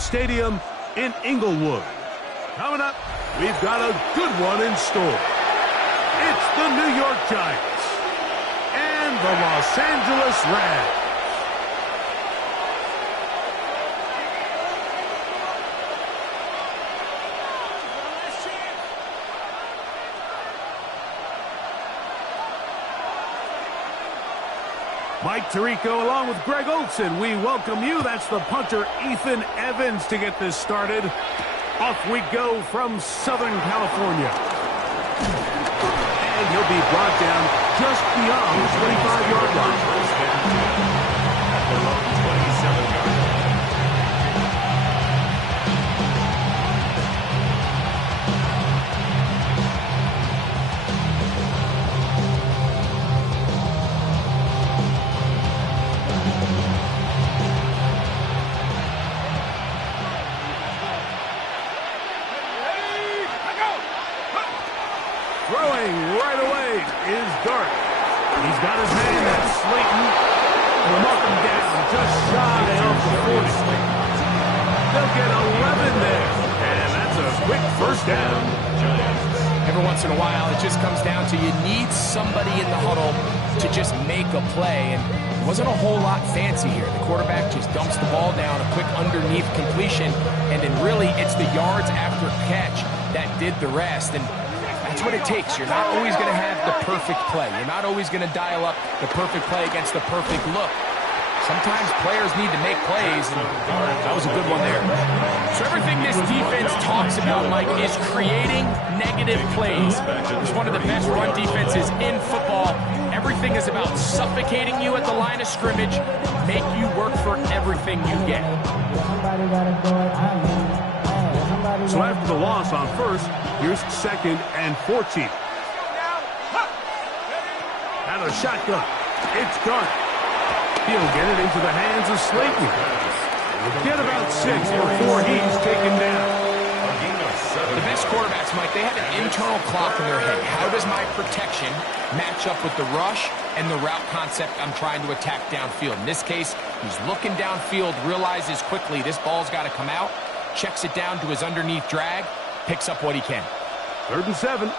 Stadium in Inglewood. Coming up, we've got a good one in store. It's the New York Giants and the Los Angeles Rams. Mike Tirico along with Greg Olson. We welcome you. That's the punter, Ethan Evans, to get this started. Off we go from Southern California. And he'll be brought down just beyond the 25-yard line. Throwing right away is Dart. He's got his hand at Slayton. Will knock him down just shy of the 40. They'll get 11 there. And that's a quick first down. Every once in a while, it just comes down to you need somebody in the huddle to just make a play. And it wasn't a whole lot fancy here. The quarterback just dumps the ball down, a quick underneath completion, and then really it's the yards after catch that did the rest. And that's what it takes. You're not always going to have the perfect play. You're not always going to dial up the perfect play against the perfect look. Sometimes players need to make plays, and that was a good one there. So everything this defense talks about, Mike, is creating negative plays. It's one of the best run defenses in football. Everything is about suffocating you at the line of scrimmage, make you work for everything you get. So after the loss on first, here's 2nd and 14. Out of the shotgun, it's Dart. He'll get it into the hands of Slayton. Get about 6 before he's taken down. The best quarterbacks, Mike, they have an internal clock in their head. How does my protection match up with the rush and the route concept I'm trying to attack downfield? In this case, he's looking downfield, realizes quickly this ball's got to come out, checks it down to his underneath drag, picks up what he can. 3rd and 7.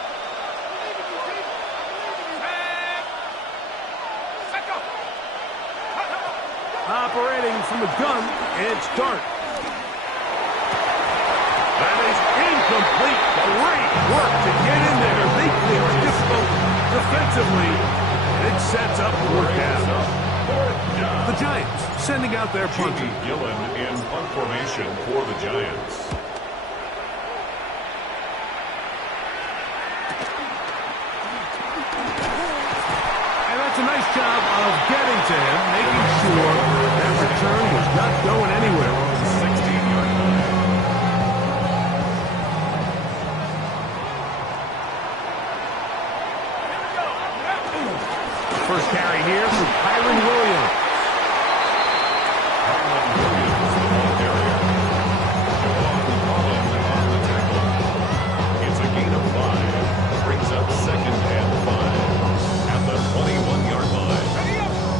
Operating from the gun, it's Dart. That is incomplete. Great work to get in there. Make things difficult defensively. It sets up 4th down. The Giants sending out their punter. Gillen in punt formation for the Giants. And that's a nice job of getting to him, making sure that return was not going anywhere. 16-yard line. First carry here from Kyren Williams. It's a gain of 5. Brings up 2nd and 5 at the 21-yard line.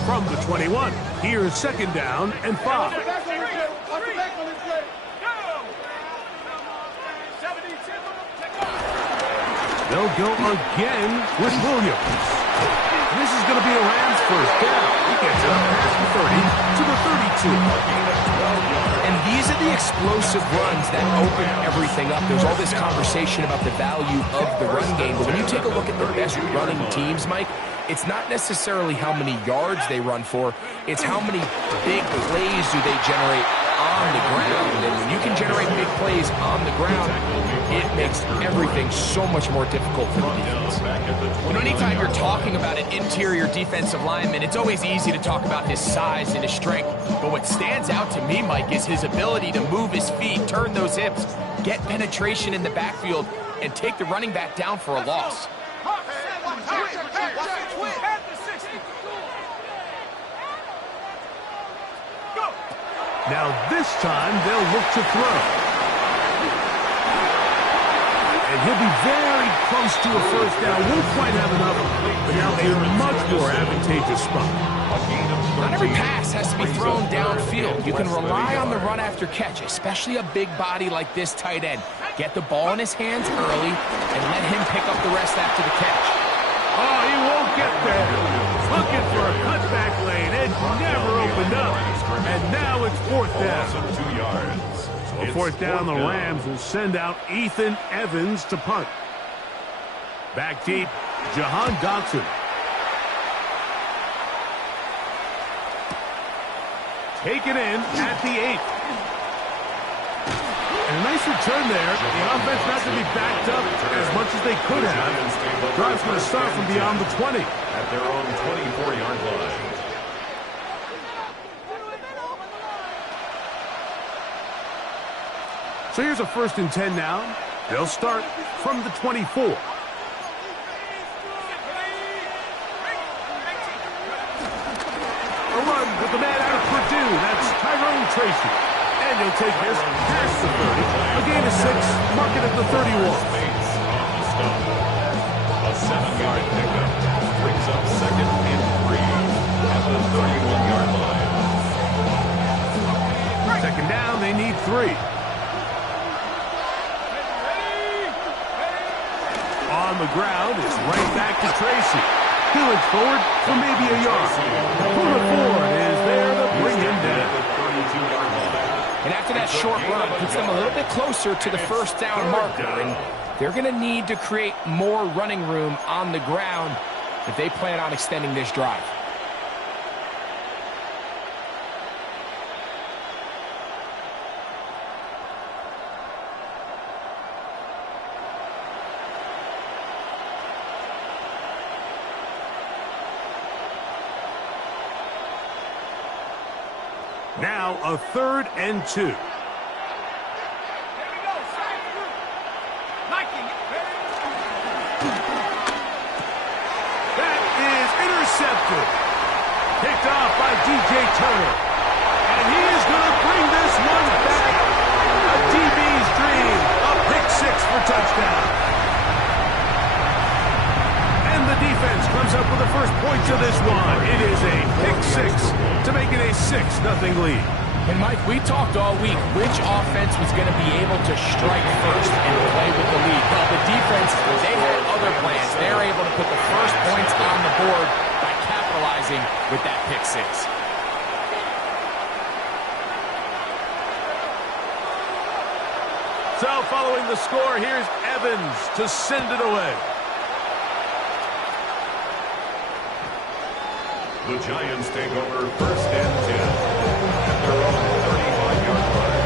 From the 21, here's 2nd down and 5. They'll go again with Williams. This is going to be a Rams first down. He gets it up past the 30 to the 32. And these are the explosive runs that open everything up. There's all this conversation about the value of the run game, but when you take a look at the best running teams, Mike, it's not necessarily how many yards they run for, it's how many big plays do they generate on the ground. And when you can generate big plays on the ground, it makes everything so much more difficult for the defense. You know, anytime you're talking about an interior defensive lineman, it's always easy to talk about his size and his strength. But what stands out to me, Mike, is his ability to move his feet, turn those hips, get penetration in the backfield, and take the running back down for a loss. Now this time they'll look to throw. And he'll be very close to a first down. Won't quite have enough, but now a much more advantageous spot. Not every pass has to be thrown downfield. You can rely on the run after catch, especially a big body like this tight end. Get the ball in his hands early and let him pick up the rest after the catch. Oh, he won't get there. Looking for a cutback lane. It never opened up. And now it's fourth down. 2 yards. On fourth down, the Rams will send out Ethan Evans to punt. Back deep, Jahan Dotson. Taken in at the 8. And a nice return there. The offense not going to be backed up as much as they could have. Drive's going to start from beyond the 20. At their own 24-yard line. So here's a 1st and 10 now. They'll start from the 24. A run with the man out of Purdue. That's Tyrone Tracy. And he'll take this past the 30. A gain of 6, mark it at the 31. A 7-yard pickup brings up 2nd and 3 at the 31-yard line. 2nd down, they need 3. On the ground, it's right back to Tracy. He looks forward for maybe a yard. Puna Ford is there to bring him down. And after that short run, it puts them a little bit closer to the first down marker. And they're going to need to create more running room on the ground if they plan on extending this drive. Now a 3rd and 2. That is intercepted. Picked off by DJ Turner. And he is going to bring this one back. A DB's dream. A pick 6 for touchdown. And the defense comes up with the first points of this one. It is a pick 6 to make it a 6-0 lead. And Mike, we talked all week which offense was going to be able to strike first and play with the lead. Well, the defense, they had other plans. They're able to put the first points on the board by capitalizing with that pick 6. So following the score, here's Evans to send it away. The Giants take over 1st and 10 at their own 35-yard line.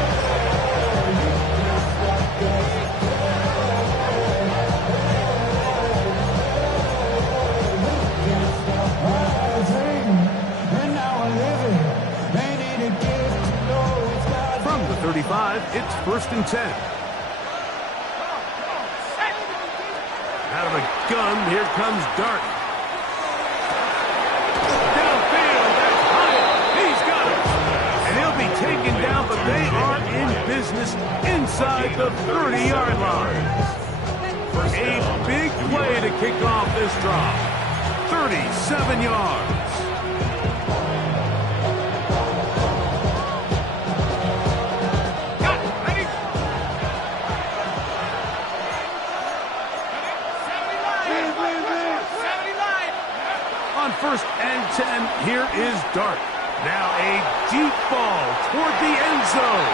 From the 35, it's 1st and 10. Out of a gun, here comes Dart. Taken down, but they are in business inside the 30-yard line. A big play to kick off this drive. 37 yards. On 1st and 10, here is Dart. Now a deep ball toward the end zone.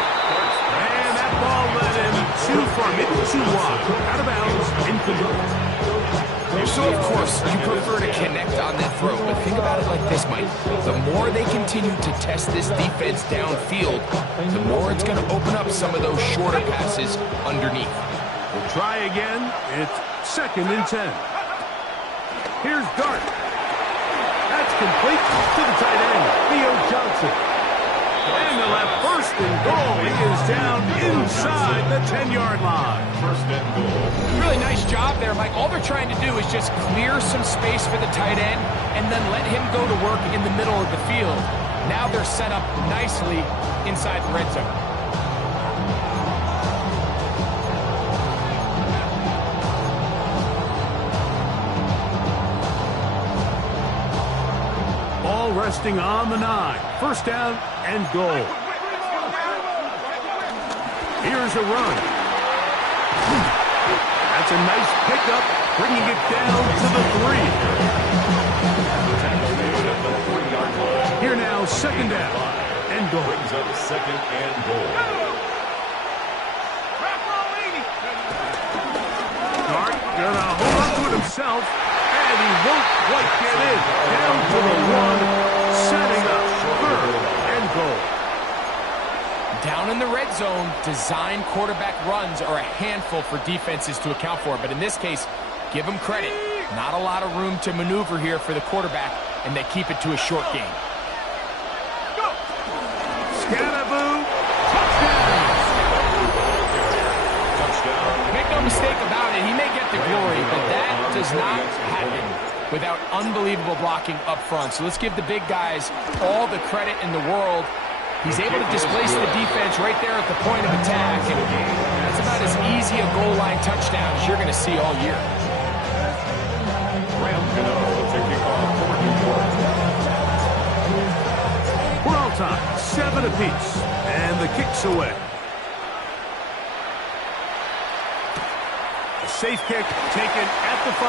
And that ball led him too far, maybe too wide. Out of bounds, incomplete. So, of course, you prefer to connect on that throw, but think about it like this, Mike. The more they continue to test this defense downfield, the more it's going to open up some of those shorter passes underneath. We'll try again. It's 2nd and 10. Here's Dart. That's complete to the tight end, Theo Johnson. And they'll have 1st and goal. He is down inside the 10-yard line. 1st and goal. Really nice job there, Mike. All they're trying to do is just clear some space for the tight end and then let him go to work in the middle of the field. Now they're set up nicely inside the red zone. adjusting on the 9. First down and goal. Here's a run. That's a nice pickup, bringing it down to the 3. Here now, second down and goal. Brings up second and goal. Dart gonna hold on to it himself, and he won't quite get in. Down to the 1, setting up third and goal. Down in the red zone, design quarterback runs are a handful for defenses to account for. But in this case, give them credit. Not a lot of room to maneuver here for the quarterback, and they keep it to a short game. Scatterboo, touchdown! Make no mistake about it, he may get the glory, but that does not happen without unbelievable blocking up front. So let's give the big guys all the credit in the world. He's able to displace the defense right there at the point of attack, and that's about as easy a goal line touchdown as you're going to see all year. We're all time, 7 apiece, and the kick's away. A safe kick taken at the 5.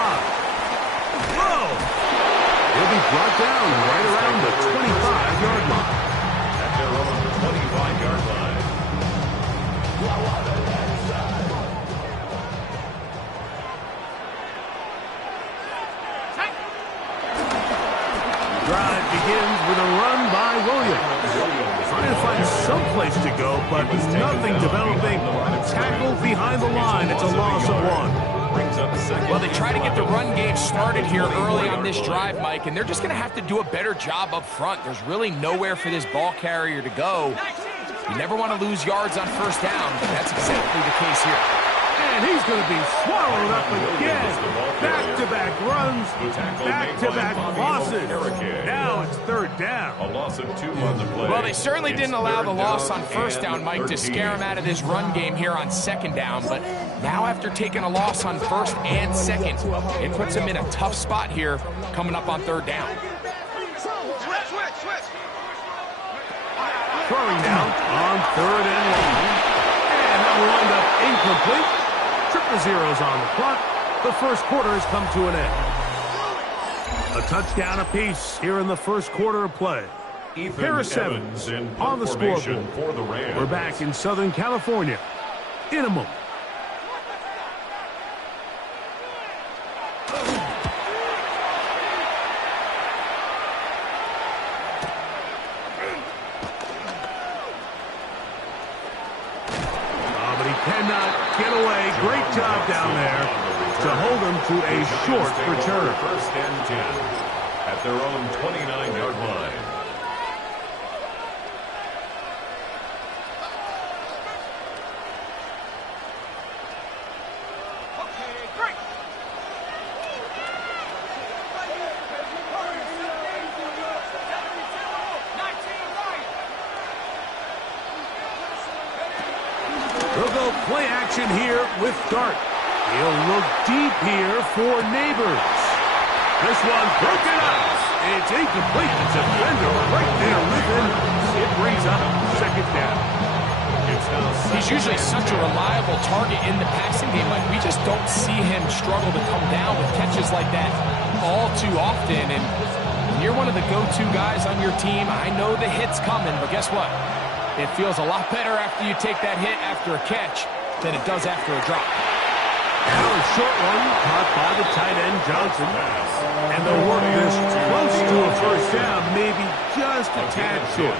Whoa! He'll be brought down right around the 25-yard line. Their own 25-yard line. Drive begins with a run by Williams. Trying to find some place to go, but nothing developing. Tackled behind the line. It's a loss of 1. Well, they try to get the run game started here early on this drive, Mike, and they're just going to have to do a better job up front. There's really nowhere for this ball carrier to go. You never want to lose yards on first down, but that's exactly the case here. And he's going to be swallowed up again. Back-to-back runs, back-to-back losses. Now it's third down. A loss of 2 on the play. Well, they certainly didn't allow the loss on first down, Mike, to scare him out of this run game here on second down. But now after taking a loss on first and second, it puts him in a tough spot here coming up on third down. Throwing down on third and long. And that will wind up incomplete. Triple zeros on the clock. The first quarter has come to an end. A touchdown apiece here in the first quarter of play. Pair of 7s on the scoreboard. For the Rams. We're back in Southern California in a moment. Cannot get away. Great job down there to hold him to a short return. First and 10 at their own 29-yard line. They'll go play action here with Dart. He'll look deep here for Neighbors. This one broken up. It's incomplete. The defender right there with him. It brings up second down. He's usually such a reliable target in the passing game. Like, we just don't see him struggle to come down with catches like that all too often. And when you're one of the go-to guys on your team, I know the hit's coming, but guess what? It feels a lot better after you take that hit after a catch than it does after a drop. Now a short one caught by the tight end Johnson. And they'll work this close to a first down, maybe just a tad short.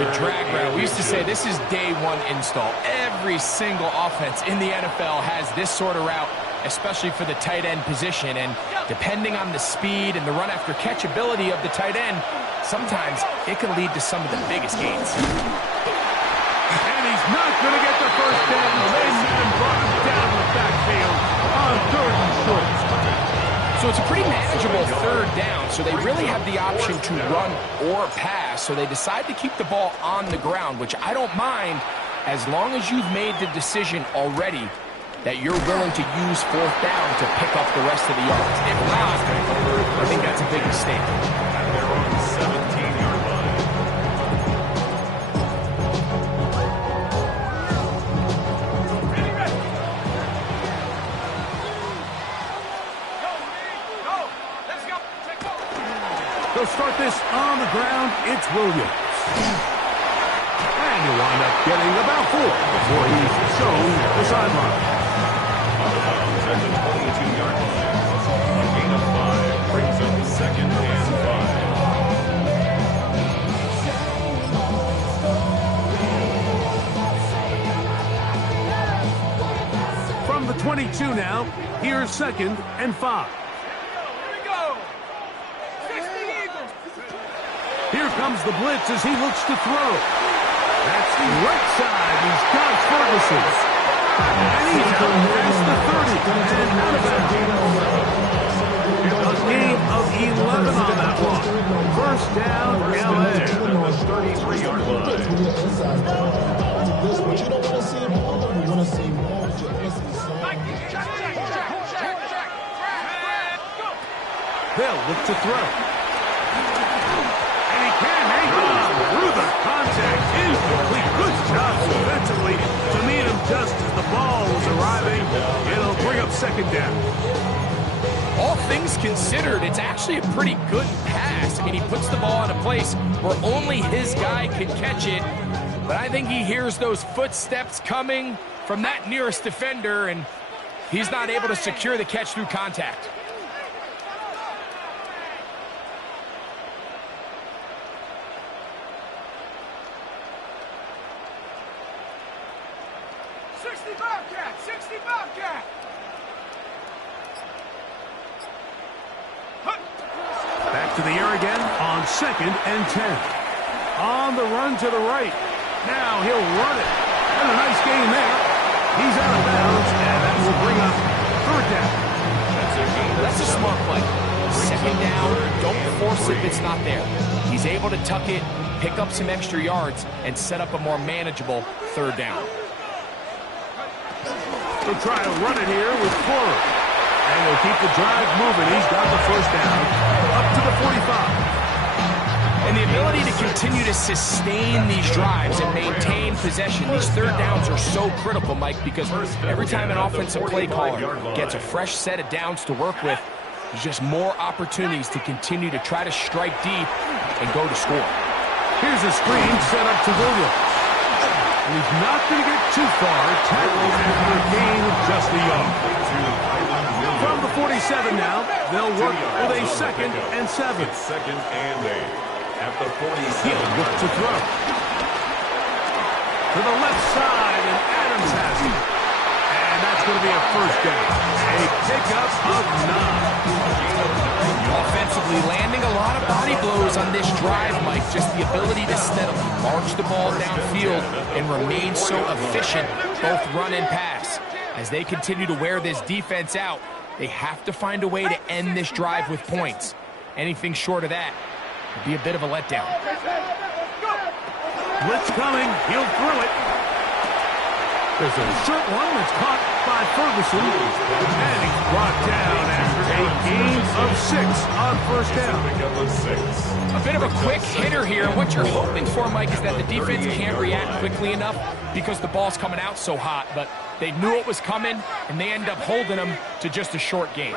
The drag route. We used to say this is day one install. Every single offense in the NFL has this sort of route, especially for the tight end position. And depending on the speed and the run after catch ability of the tight end, sometimes it can lead to some of the biggest gains. And he's not going to get the first down. They even brought him down the backfield on third and short. So it's a pretty manageable third down, so they really have the option to run or pass, so they decide to keep the ball on the ground, which I don't mind as long as you've made the decision already that you're willing to use fourth down to pick up the rest of the yards. If not, I think that's a big mistake. They'll start this on the ground. It's Williams. And he'll wind up getting about 4 before he's shown the sideline. Out of bounds at the 22-yard line. A gain of 5 brings up second and 5. From the 22 now, here's second and 5. Here comes the blitz as he looks to throw. That's the right side. He's got Ferguson. And he's out past the 30. And out of bounds. A gain of 11 on that one. First down, LA. The 33-yard line. But you don't want to see him all. You want to see more. They'll look to throw. And he can hang on through the contact. Incomplete. Good job defensively to meet him just as the ball was arriving. It'll bring up second down. All things considered, it's actually a pretty good pass. I mean, he puts the ball in a place where only his guy can catch it. But I think he hears those footsteps coming from that nearest defender, and he's not able to secure the catch through contact. Back to the air again on second and 10. On the run to the right. Now he'll run it. And a nice gain there. He's out of bounds, and that will bring up third down. That's a smart play. Second down, don't force it if it's not there. He's able to tuck it, pick up some extra yards, and set up a more manageable third down. He'll try to run it here with Fuller. And he'll keep the drive moving. He's got the first down up to the 45. And the ability to continue to sustain these drives and maintain possession, these third downs are so critical, Mike, because every time an offensive play caller gets a fresh set of downs to work with, there's just more opportunities to continue to try to strike deep and go to score. Here's a screen set up to Williams. And he's not going to get too far. Tackled after a gain of just a yard. From the 47 now, they'll work with a second and 7. Second and 8. At the 47. He'll look to throw. To the left side, and Adams has it. And that's going to be a first down. A pickup of 9. Offensively landing a lot of body blows on this drive, Mike. Just the ability to steadily march the ball downfield and remain so efficient, both run and pass. As they continue to wear this defense out, they have to find a way to end this drive with points. Anything short of that would be a bit of a letdown. Blitz coming. He'll throw it. There's a short one that's caught by Ferguson. And he's brought down after a gain of 6 on first down. A bit of a quick hitter here. What you're hoping for, Mike, is that the defense can't react quickly enough because the ball's coming out so hot. But they knew it was coming, and they end up holding them to just a short gain.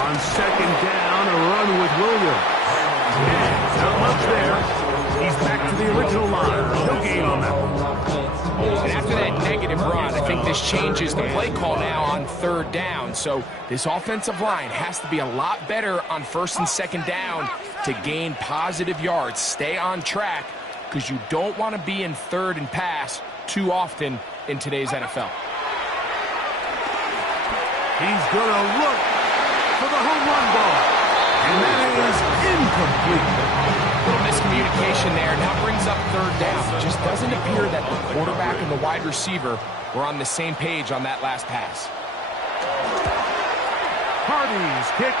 On second down, a run with Williams. And not much there. He's back to the original line. No gain on that one. And after that negative run, I think this changes the play call now on third down. So this offensive line has to be a lot better on first and second down to gain positive yards. Stay on track because you don't want to be in third and pass too often in today's NFL. He's going to look for the home run ball. And that is incomplete. A little miscommunication there. Now brings up third down. It just doesn't appear that the quarterback and the wide receiver were on the same page on that last pass. Hardy's kick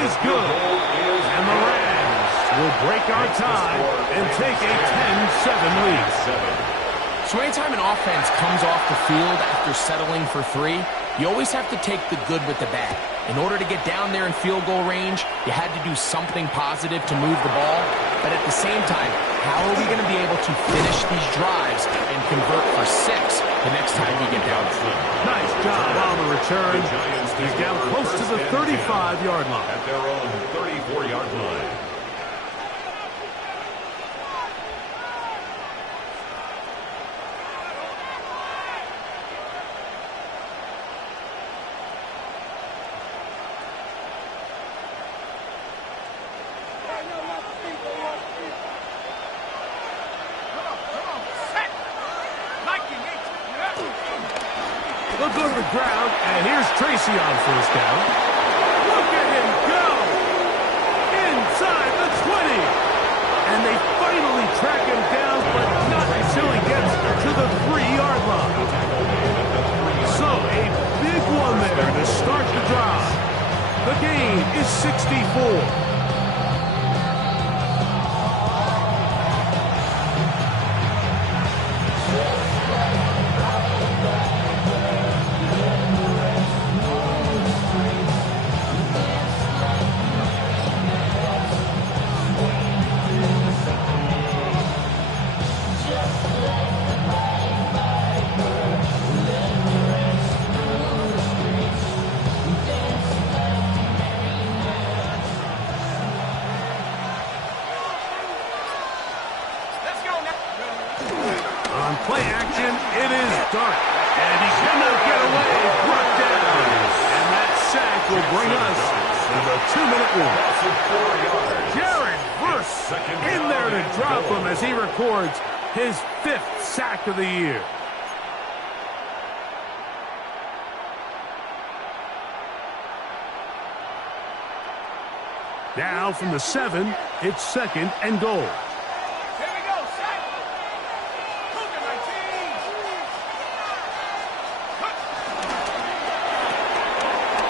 is good. And the Rams will break our tie and take a 10-7 lead. So anytime an offense comes off the field after settling for 3, you always have to take the good with the bad. In order to get down there in field goal range, you had to do something positive to move the ball. But at the same time, how are we going to be able to finish these drives and and convert for 6 the next time we get down. Nice job on the return. He's down close to the 35-yard line. At their own 34-yard line. They'll go to the ground, and here's Tracy on first down. Look at him go! Inside the 20! And they finally track him down, but not until he gets to the 3-yard line. So, a big one there to start the drive. The gain is 64. On play action, it is Dart. And he cannot get away. Brought down. And that sack will bring us to the 2-minute warning. Jared Verse in there to drop him as he records his 5th sack of the year. Now from the 7, it's 2nd and goal.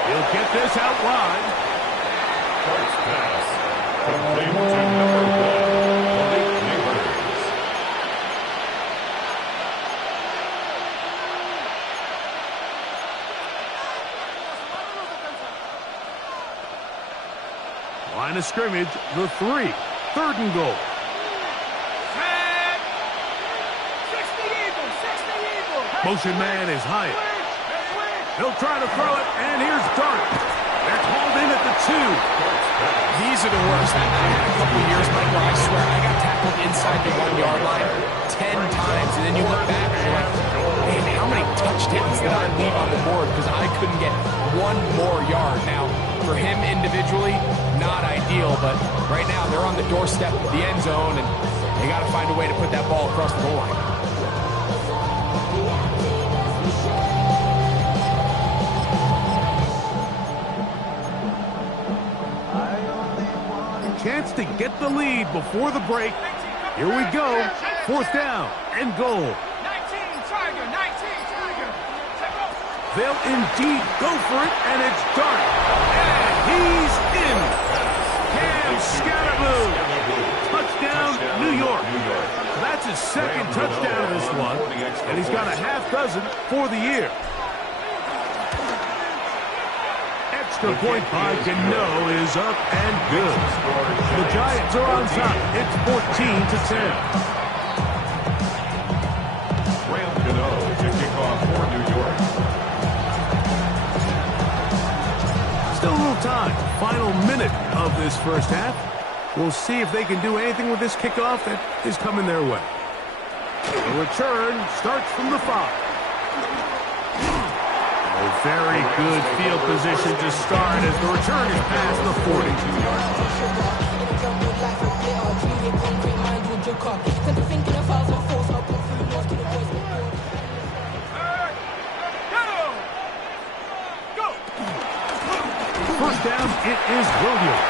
He'll get this out wide. First pass. Complete to number 1, Malik Neighbors. Line of scrimmage, the 3. 3rd and goal. Motion man is Hyatt. He'll try to throw it, and here's Dart. They're called in at the 2. These are the worst. I had a couple of years, Mike, where I swear I got tackled inside the 1-yard line 10 times, and then you look back and you're like, man, how many touchdowns did I leave on the board because I couldn't get one more yard? Now, for him individually, not ideal, but right now they're on the doorstep of the end zone, and they got to find a way to put that ball across the goal line. Chance to get the lead before the break. Here we go. 4th down and goal. 19, Tiger, 19, Tiger. They'll indeed go for it, and it's Dart. And he's in. Cam Scaraboo. Touchdown, New York. That's his 2nd touchdown of this one, and he's got a half dozen for the year. Extra point by Gano is up and good. The Giants are on top. It's 14-10. Graham Gano to kick off for New York. Still a little time. Final minute of this first half. We'll see if they can do anything with this kickoff that is coming their way. The return starts from the 5. A very good field position to start as the return is past the 42-yard First down, it is Williams.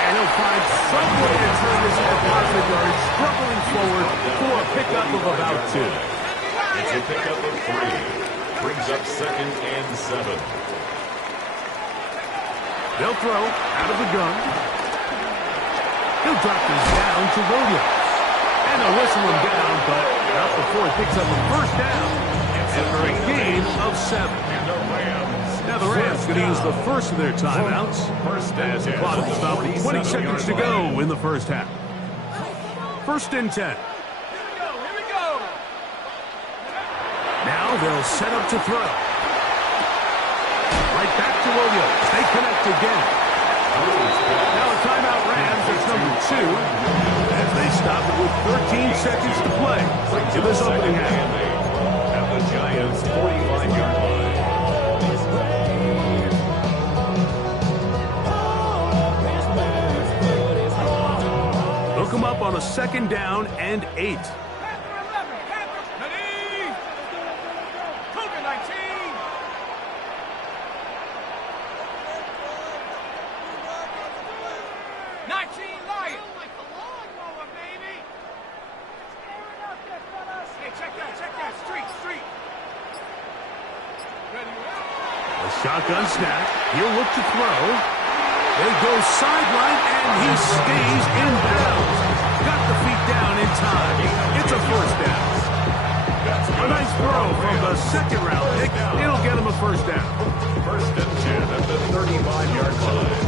And he'll find some way to turn this into positive yards, struggling forward for a pickup of about 2. It's a pickup of 3. Brings up 2nd and 7. They'll throw out of the gun. He'll drop this down to Williams. And they'll whistle him down, but not before he picks up a first down after a gain of 7. Now the Rams going to use the first of their timeouts as the clock is about 20 seconds to go in the first half. 1st and 10. they'll set up to throw. Right back to Williams. They connect again. Now a timeout Rams. It's number 2. As they stop it with 13 seconds to play in this opening half. At the Giants' 45-yard line. Hook them up on a 2nd down and 8. Panther 11. Panther. Ready. Cougar 19. 19 Lion. Like a lawnmower, baby. Hey, check that. Check that. Street. Ready. A shotgun snap. He'll look to throw. They go sideline, and he stays in bounds. Got the feet down in time. It's a first down. A nice throw from the 2nd-round pick. It'll get him a first down. 1st and 10 at the 35-yard line.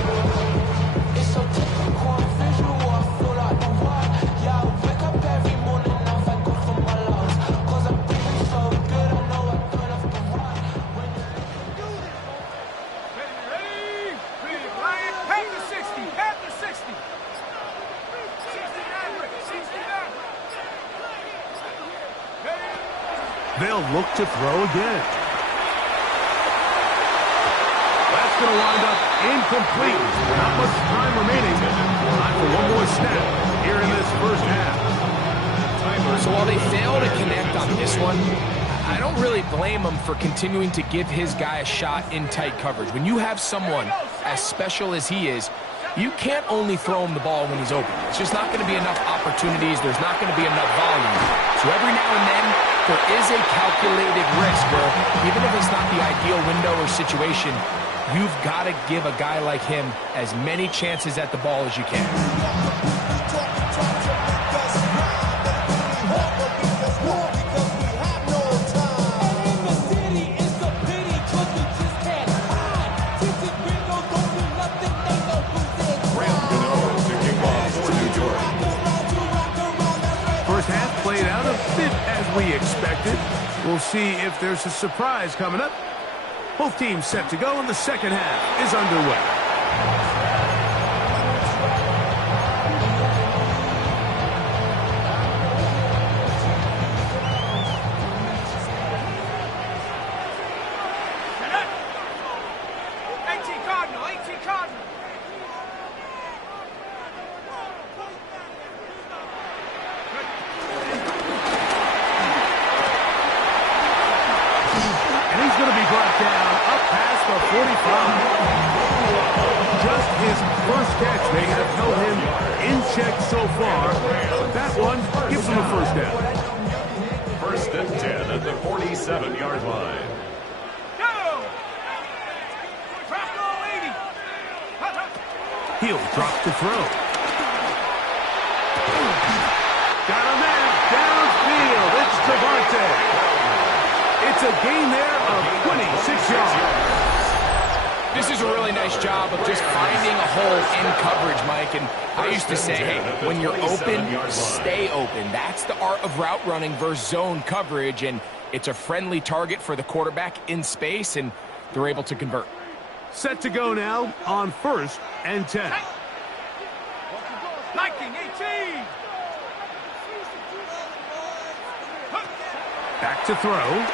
It's so typical, visual, I feel like the what? Yeah, I wake up every morning, I thank God for my lungs. Cause I'm feeling so good, I know I turn off the what. Ready. Big Lion. Panther 60. Panther 60. 69. 69. Ready. They'll look to throw again. That's going to wind up incomplete. Not much time remaining. Time for one more snap here in this first half. So while they fail to connect on this one, I don't really blame him for continuing to give his guy a shot in tight coverage. When you have someone as special as he is, you can't only throw him the ball when he's open. It's just not going to be enough opportunities. There's not going to be enough volume. So every now and then, there is a calculated risk where even if it's not the ideal window or situation, you've got to give a guy like him as many chances at the ball as you can. First half played out a bit as we expected. We'll see if there's a surprise coming up. Both teams set to go, and the second half is underway. So far, that one gives them a first down. 1st and 10 at the 47-yard line. Go! Drop goal 80. He'll drop to throw. Got a man downfield. It's Devontae. It's a gain there of 26 yards. This is a really nice job of just finding a hole in coverage, Mike. And I used to say, hey, when you're open, stay open. That's the art of route running versus zone coverage. And it's a friendly target for the quarterback in space, and they're able to convert. Set to go now on 1st and 10. Liking 18. Back to throw.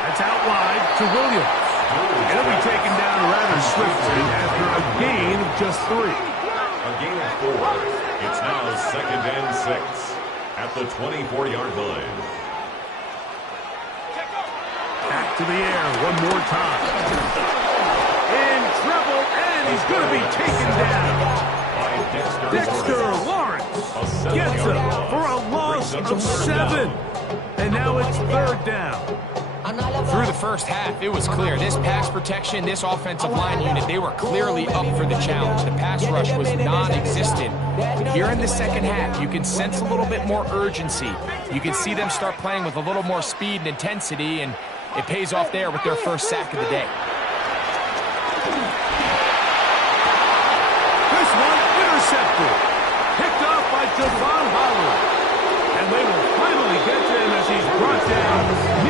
That's out wide to Williams. It'll be taken down rather swiftly after a gain of just 3. A gain of 4. It's now 2nd and 6 at the 24-yard line. Back to the air one more time. In trouble, and he's going to be taken down. Dexter Lawrence gets him for a loss of 7. And now it's 3rd down. Through the first half, it was clear. This pass protection, this offensive line unit, they were clearly up for the challenge. The pass rush was non-existent. But here in the second half, you can sense a little bit more urgency. You can see them start playing with a little more speed and intensity, and it pays off there with their first sack of the day. This one intercepted. Picked off by Javon Holland. And they will finally get to him as he's brought down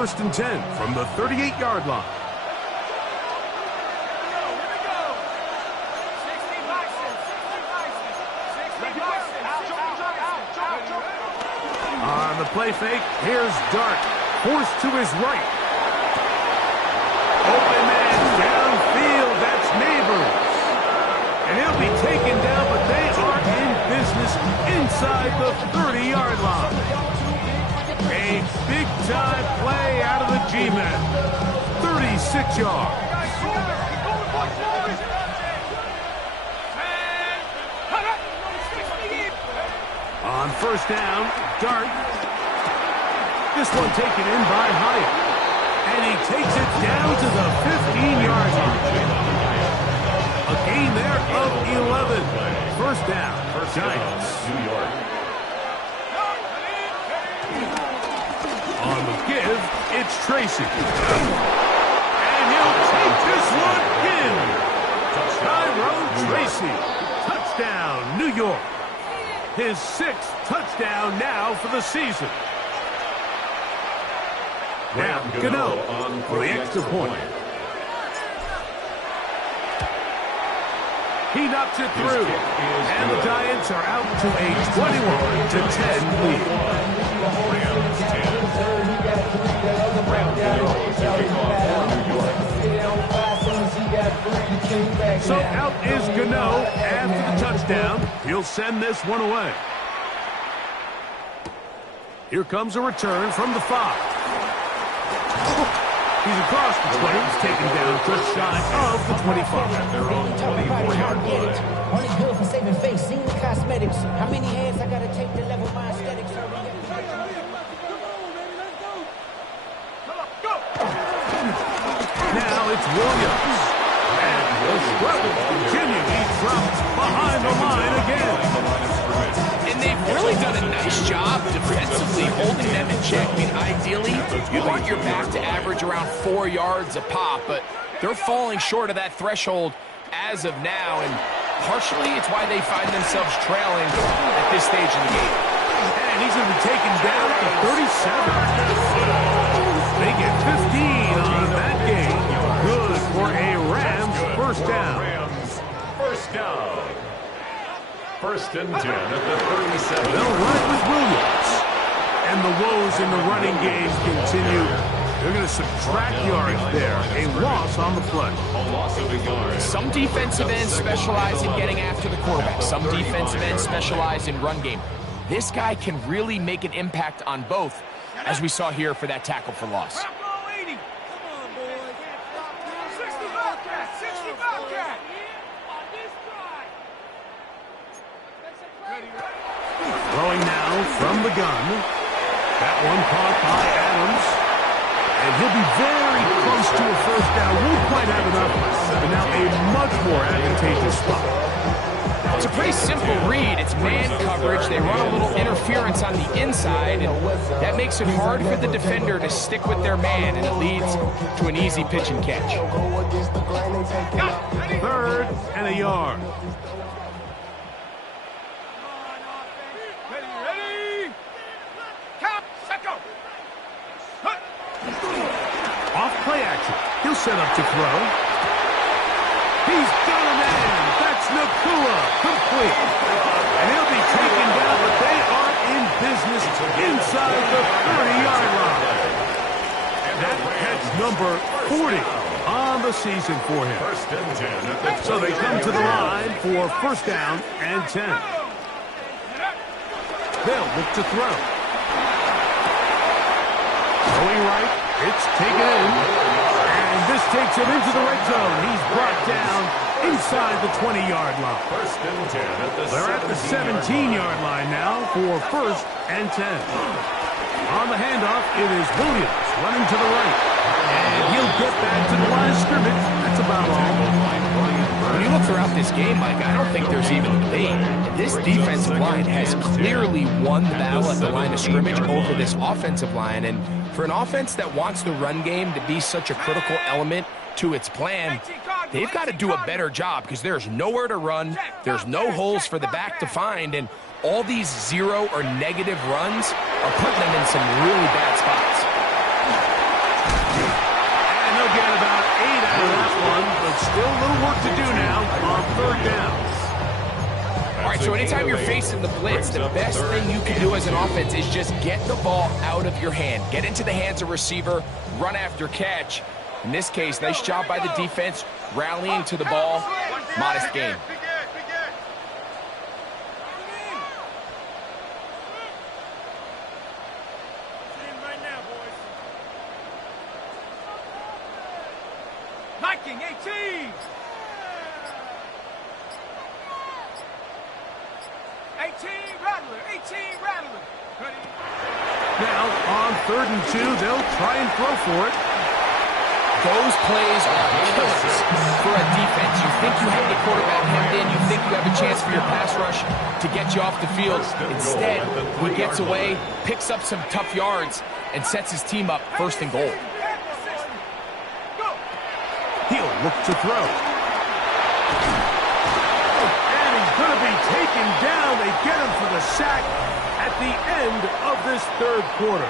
first and 10 from the 38-yard line. On the play fake, here's Dart, forced to his right. Open man downfield, that's Neighbors. And he'll be taken down, but they are in business inside the 30-yard line. A big-time play out of the G-Men. 36 yards. On first down, Dart. This one taken in by Hyatt. And he takes it down to the 15-yard line. A gain there of 11. First down, Giants. New York. On the give, it's Tracy. And he'll take this one in. Tyrone Tracy. Touchdown, New York. His 6th touchdown now for the season. Now, Gano for the extra point. He knocks it through. And the Giants are out to a 21-10 lead. So out is Gano after the touchdown. He'll send this one away. Here comes a return from the 5. He's across the 20. He's taken down just shy of the 25. Their own 24-yard line. Only good for saving face, seen the cosmetics. How many hands I gotta take to level my aesthetics? Now it's Williams. And the struggle continues. He drops behind the line again. And they've really done a nice job defensively holding them in check. I mean, ideally, you want your back to average around 4 yards a pop, but they're falling short of that threshold as of now, and partially it's why they find themselves trailing at this stage in the game. And he's going to be taken down at the 37. They get 15 on that game. Good for a Rams first down. Rams first down. First and 10 at the 37. They'll run it with Williams. And the woes in the running game continue. They're going to subtract yards there. A loss on the play. A loss of a yard. Some defensive ends specialize in getting after the quarterback. Some defensive ends specialize in run game. This guy can really make an impact on both, as we saw here for that tackle for loss. Throwing now from the gun. That one caught by Adams. And he'll be very close to a first down. Won't quite have enough, but now a much more advantageous spot. It's a pretty simple read. It's man coverage. They run a little interference on the inside, and that makes it hard for the defender to stick with their man, and it leads to an easy pitch and catch. 3rd and a yard. Off play action. He'll set up to throw. He's got a man. That's Nakua. Complete. And he'll be taken down, but they are in business inside the 30-yard line. That's number 40 on the season for him. First and 10. So they come to the line for first down and 10. They'll look to throw. Going right. It's taken in, and this takes him into the red zone. He's brought down inside the 20-yard line. First and 10 at the They're at the 17-yard line now for first and 10. On the handoff, it is Williams running to the right, and he'll get back to the line of scrimmage. That's about all. When you look throughout this game, Mike, I don't think there's even a debate. This defensive line has clearly won the battle at the line of scrimmage over this offensive line, and for an offense that wants the run game to be such a critical element to its plan, they've got to do a better job because there's nowhere to run, there's no holes for the back to find, and all these 0 or negative runs are putting them in some really bad spots. Still a little work to do now on third down. All right, so anytime you're facing the blitz, the best thing you can do as an offense is just get the ball out of your hand. Get into the hands of receiver, run after catch. In this case, nice job by the defense, rallying to the ball. Modest gain. Hiking 18! 18 Rattler! 18 Rattler! Now, on 3rd and 2, they'll try and throw for it. Those plays are killers for a defense. You think you have the quarterback hemmed in. You think you have a chance for your pass rush to get you off the field. Instead, he gets away, picks up some tough yards, and sets his team up 1st and goal. He'll look to throw. And he's going to be taken down. They get him for the sack at the end of this 3rd quarter.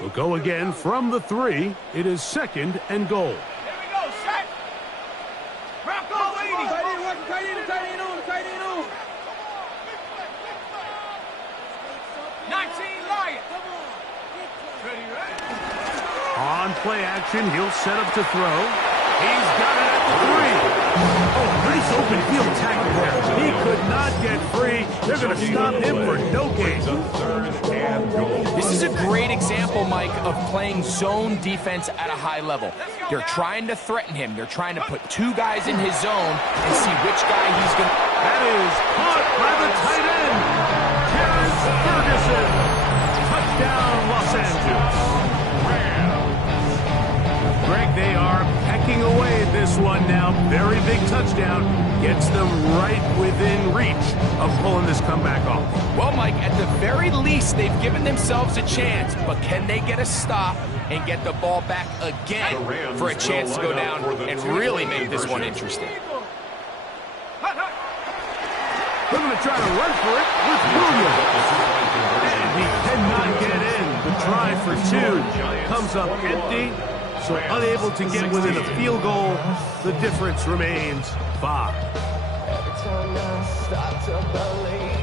We'll go again from the 3. It is 2nd and goal. Here we go, set! Bronco 80! Tight end on. 19 Lion! Ready, right? On play action, he'll set up to throw. He's got it at the 3. Oh, nice open field tackle there. He could not get free. They're going to stop him for no gain. 3rd and goal. This is a great example, Mike, of playing zone defense at a high level. They're trying to threaten him. They're trying to put 2 guys in his zone and see which guy he's going to... That is caught by the tight end, Terrence Ferguson. Touchdown, Los Angeles. Greg, they are pecking away at this one now. Very big touchdown. Gets them right within reach of pulling this comeback off. Well, Mike, at the very least, they've given themselves a chance, but can they get a stop and get the ball back again for a chance to go down and really make this one interesting? They're going to try to run for it with Williams. And he cannot get in. The try for 2 comes up empty. So unable to get within a field goal. The difference remains 5. Every time I start to believe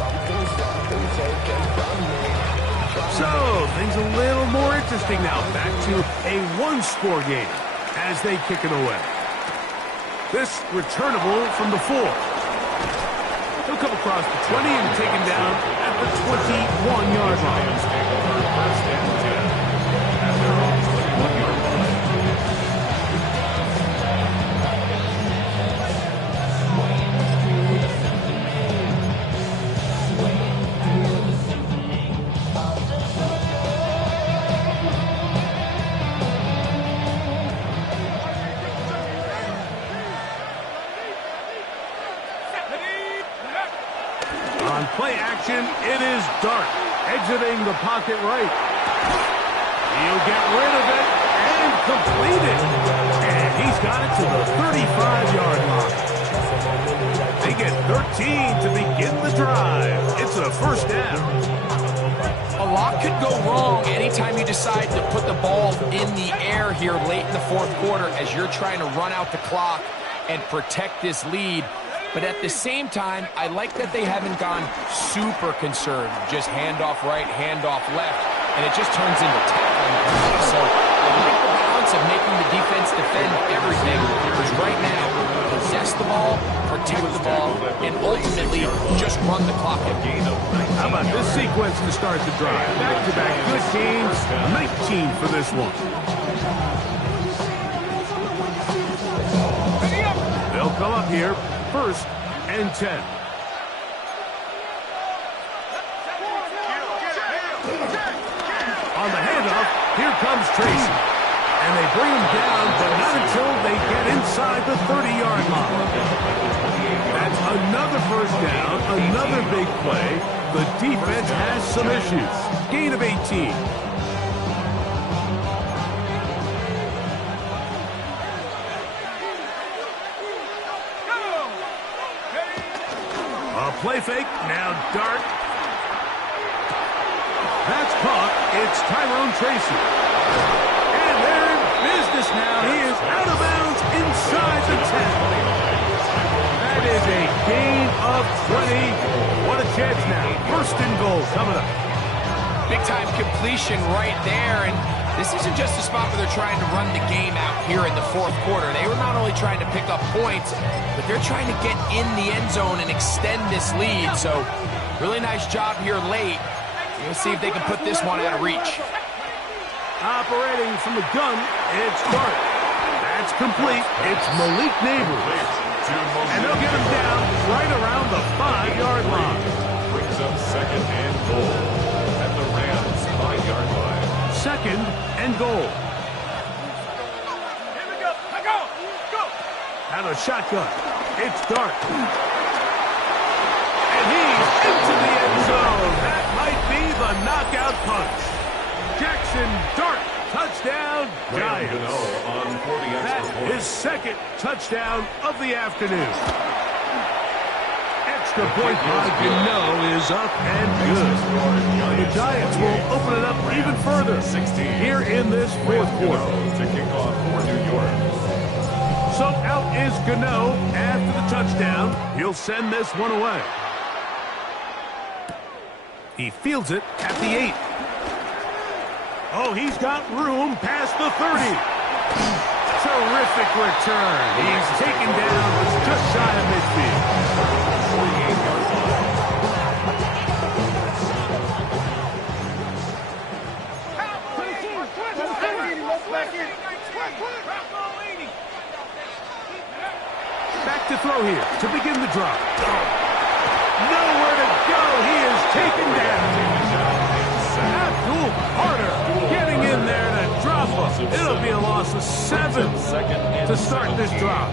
something's taken from me. So things a little more interesting now. Back to a 1-score game as they kick it away. This returnable from the 4. He'll come across the 20 and taken down at the 21-yard line. 1st and 10. At their own 21-yard line. On play action, it is Dart exiting the pocket right. He'll get rid of it and complete it. And he's got it to the 35-yard line. They get 13 to begin the drive. It's a 1st down. A lot could go wrong anytime you decide to put the ball in the air here late in the 4th quarter as you're trying to run out the clock and protect this lead. But at the same time, I like that they haven't gone super conserved. Just handoff right, handoff left, and it just turns into tackling. So I like the balance of making the defense defend everything. Because right now, possess the ball, protect the ball, and ultimately just run the clock out. How about this sequence to start the drive? Back-to-back good games, 19 for this one. They'll come up here, 1st and 10. On the handoff, here comes Tracy. And they bring him down, but not until they get inside the 30-yard line. That's another 1st down, another big play. The defense has some issues. Gain of 18. play fake. Now Dart. That's caught. It's Tyrone Tracy. And they're in business now. He is out of bounds inside the 10. That is a gain of 20. What a chance now. First and goal coming up. Big-time completion right there, and this isn't just a spot where they're trying to run the game out here in the fourth quarter. They were not only trying to pick up points, but they're trying to get in the end zone and extend this lead. So, really nice job here late. We'll see if they can put this one out of reach. Operating from the gun, it's Dart. That's complete. It's Malik Neighbors. And they'll get him down right around the 5-yard line. Brings up second and goal at the Rams 5-yard line. Second and goal. Here we go. Go. Out of shotgun. It's Dart. And he's into the end zone. That might be the knockout punch. Jackson Dart. Touchdown, Giants. On for the extra That point. is second touchdown of the afternoon. Extra point by Gano is up and good. The Giants will open it up even further 16 here in this fourth quarter. To kick off for New York. So out is Gano after the touchdown. He'll send this one away. He fields it at the 8. Oh, he's got room past the 30. Terrific return. He's taken down just shy of midfield. 48-yard line. Back to throw here to begin the drop. Nowhere to go. He is taken down. Abdul Carter getting in there to drop him. It'll be a loss of 7 to start this drop.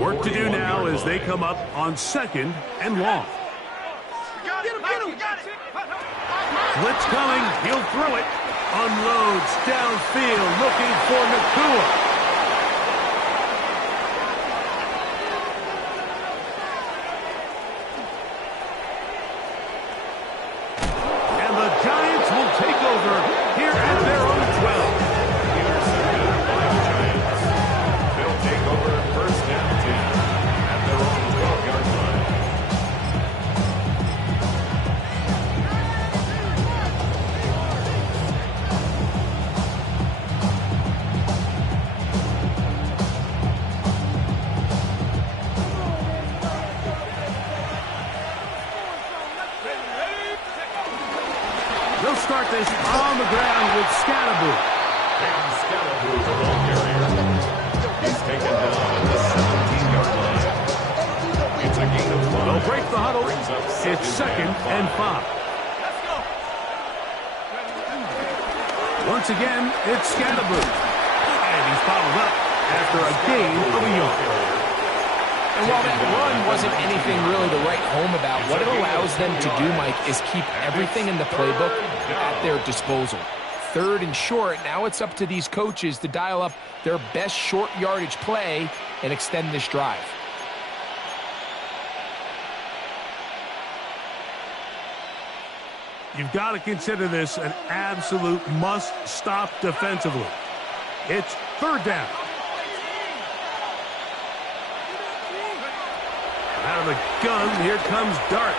Work to do now as they come up on second and long. Blitz coming. He'll throw it. Unloads downfield looking for Nakua. Here at their own 12. Intercepted by the Giants. They'll take over first down 10 at their own 12-yard line. They'll start this on the ground with Scatterboo. And Scalaboo, the ball carrier. He's taken down at the 17-yard line. It's a gain of 5. They'll break the huddle. Brings up It's second and 5. Once again, it's Scatterboo. And he's followed up after a gain of a yard. And while that run wasn't anything really to write home about, what it allows them to do, Mike, is keep everything in the playbook at their disposal. Third and short, now it's up to these coaches to dial up their best short yardage play and extend this drive. You've got to consider this an absolute must-stop defensively. It's third down. Out of the gun, here comes Dart.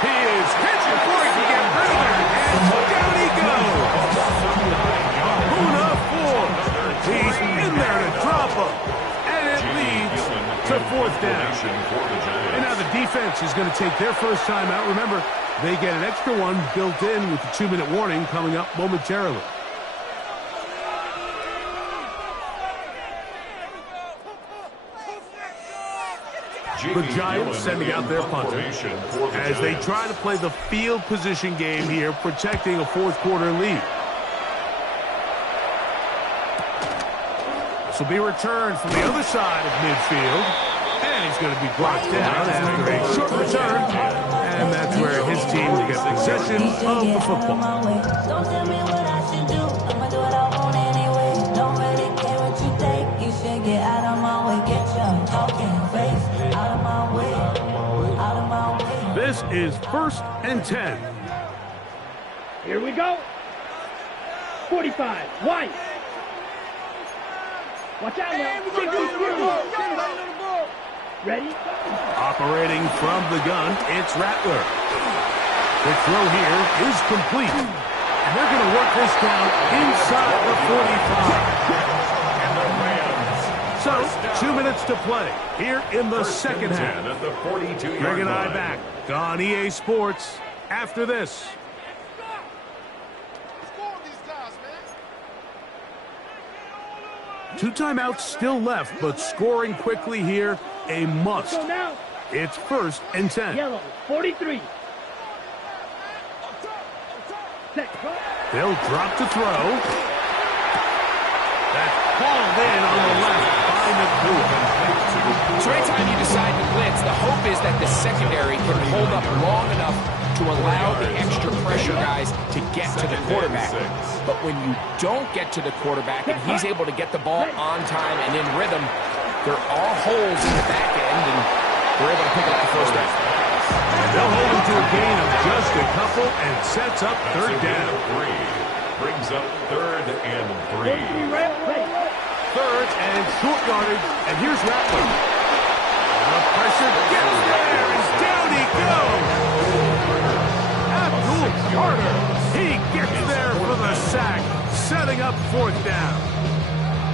He is hit before he can get rid of it, and down he goes. Puna 4. He's in there to drop him, and it leads to fourth down. And now the defense is going to take their first time out. Remember, they get an extra one built in with the 2-minute warning coming up momentarily. The Giants sending out their punter as they try to play the field position game here, protecting a fourth quarter lead. This will be returned from the other side of midfield, and he's going to be brought down after a short return, and that's where his team will get possession of the football. Don't tell me what I should do. I'ma do what I want anyway. Don't really care what you think. You should get out of my way. Get your talking face out of my way. This is 1st and 10. Here we go. 45. White. Watch out now. Ready? Operating from the gun, it's Rattler. The throw here is complete. And they're going to work this down inside the 45. And the Rams. So, 2 minutes to play here in the First second and 10 half. at the 42-yard Greg and I line. back on EA Sports after this. Two timeouts still left, but scoring quickly here, a must. So now, It's 1st and 10. yellow, 43. Set. They'll drop to throw. That's hauled in on the left by McCool. So anytime you decide to blitz, the hope is that the secondary can hold up long enough to allow the extra pressure guys to get to the quarterback. But when you don't get to the quarterback and he's able to get the ball on time and in rhythm, there are holes in the back end, and they're able to pick up the first down. They'll hold him to a gain of just a couple and sets up third down. 3 brings up 3rd and 3. 43 right. Ready. Third and short yardage, and here's Rattler. The pressure gets there, and down he goes. Abdul Carter, he gets there for the sack, setting up 4th down.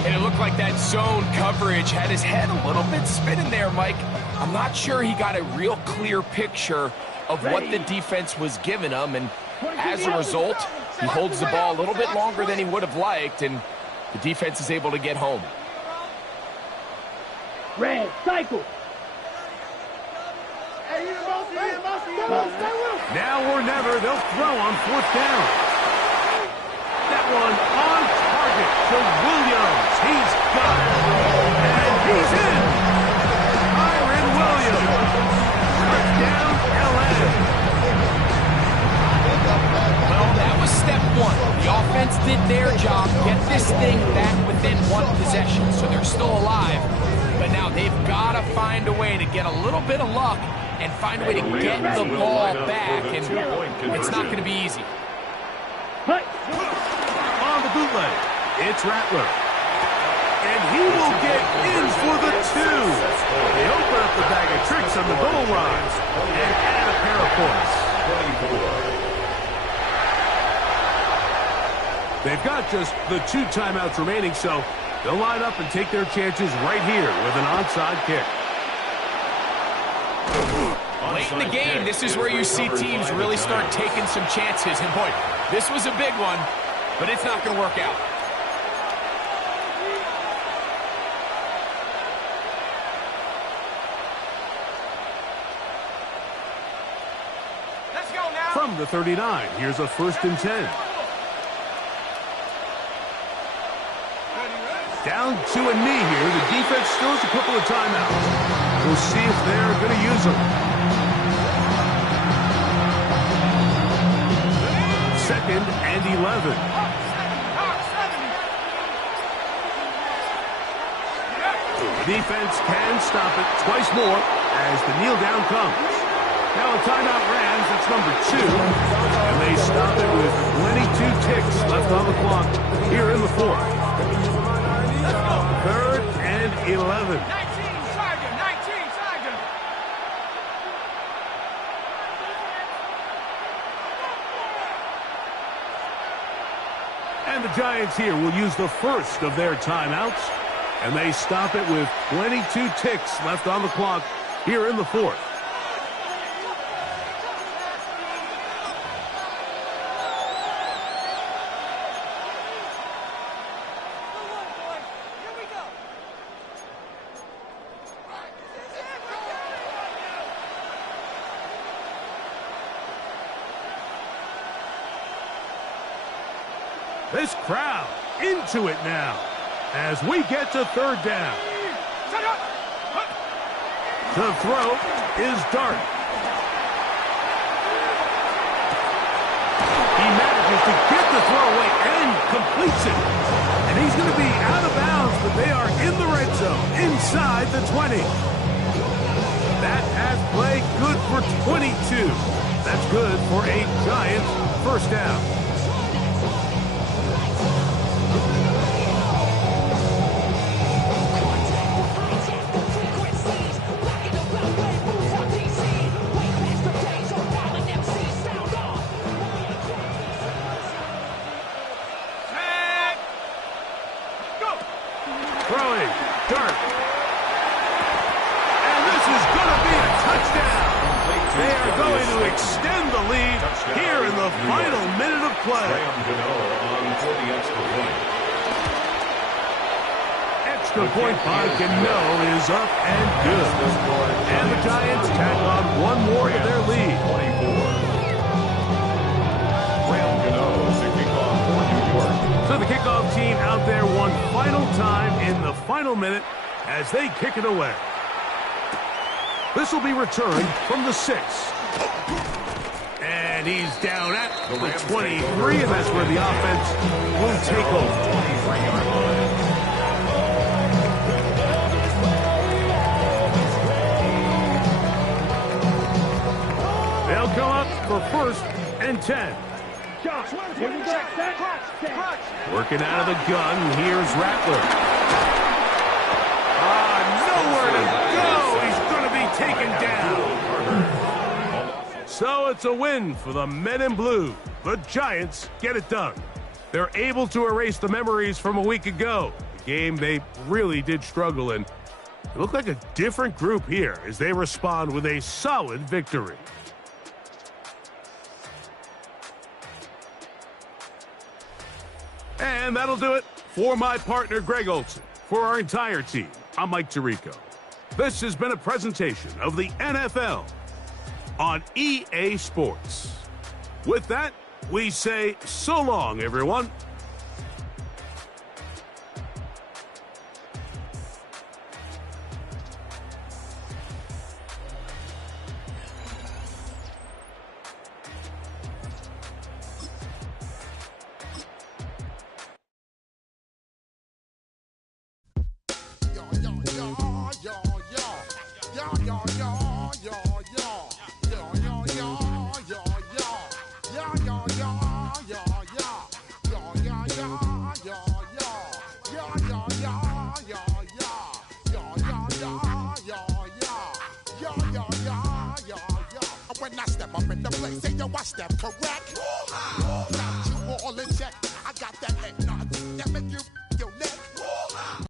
And it looked like that zone coverage had his head a little bit spinning there, Mike. I'm not sure he got a real clear picture of what the defense was giving him, and as a result, he holds the ball a little bit longer than he would have liked, and the defense is able to get home. Red. Cycle. Now or never, they'll throw on 4th down. That one on target to Williams. He's got it. And he's in. Kyron Williams. Touchdown, LA. Well, that was step one. The offense did their job, get this thing back within one possession, so they're still alive. But now they've got to find a way to get a little bit of luck and find a way to get the ball back, and it's not going to be easy. Hut. On the bootleg, it's Rattler. And he will get in for the 2. They open up the bag of tricks on the goal line and add a pair of points. 24. They've got just the 2 timeouts remaining, so they'll line up and take their chances right here with an onside kick. Late in the game, this is where you see teams really start taking some chances. And boy, this was a big one, but it's not going to work out. Let's go now. From the 39, here's a 1st and 10. Down to a knee here. The defense still has a couple of timeouts. We'll see if they're going to use them. 2nd and 11. Defense can stop it twice more as the kneel down comes. Now a timeout Rams, that's number 2. And they stop it with 22 ticks left on the clock here in the 4th. 3rd and 11. 19 Tiger. And the Giants here will use the first of their timeouts. And they stop it with 22 ticks left on the clock here in the 4th. This crowd into it now as we get to 3rd down. The throw is Dart. He manages to get the throw away and completes it. And he's going to be out of bounds, but they are in the red zone inside the 20. That pass play good for for 22. That's good for a Giants first down. Throwing, Dart. And this is going to be a touchdown. They are going to extend the lead here in the final minute of play. Graham Gano on for the extra point. Extra point by Gano is up and good. And the Giants tack on one more to their lead. 24. Graham Gano is the kickoff for New York. So the kickoff team out there one final time in the final minute as they kick it away. This will be returned from the 6. And he's down at the 23, and that's where the offense will take over. 23-yard line. They'll come up for 1st and 10. Working out of the gun, here's Rattler. Nowhere to go. He's going to be taken down. So it's a win for the men in blue. The Giants get it done. They're able to erase the memories from a week ago. A game they really did struggle in. They look like a different group here as they respond with a solid victory. And that'll do it for my partner, Greg Olson. For our entire team, I'm Mike Tirico. This has been a presentation of the NFL on EA Sports. With that, we say so long, everyone. When I step up in the place, say yo, I step correct. Got you all in check. I got that head nod. That make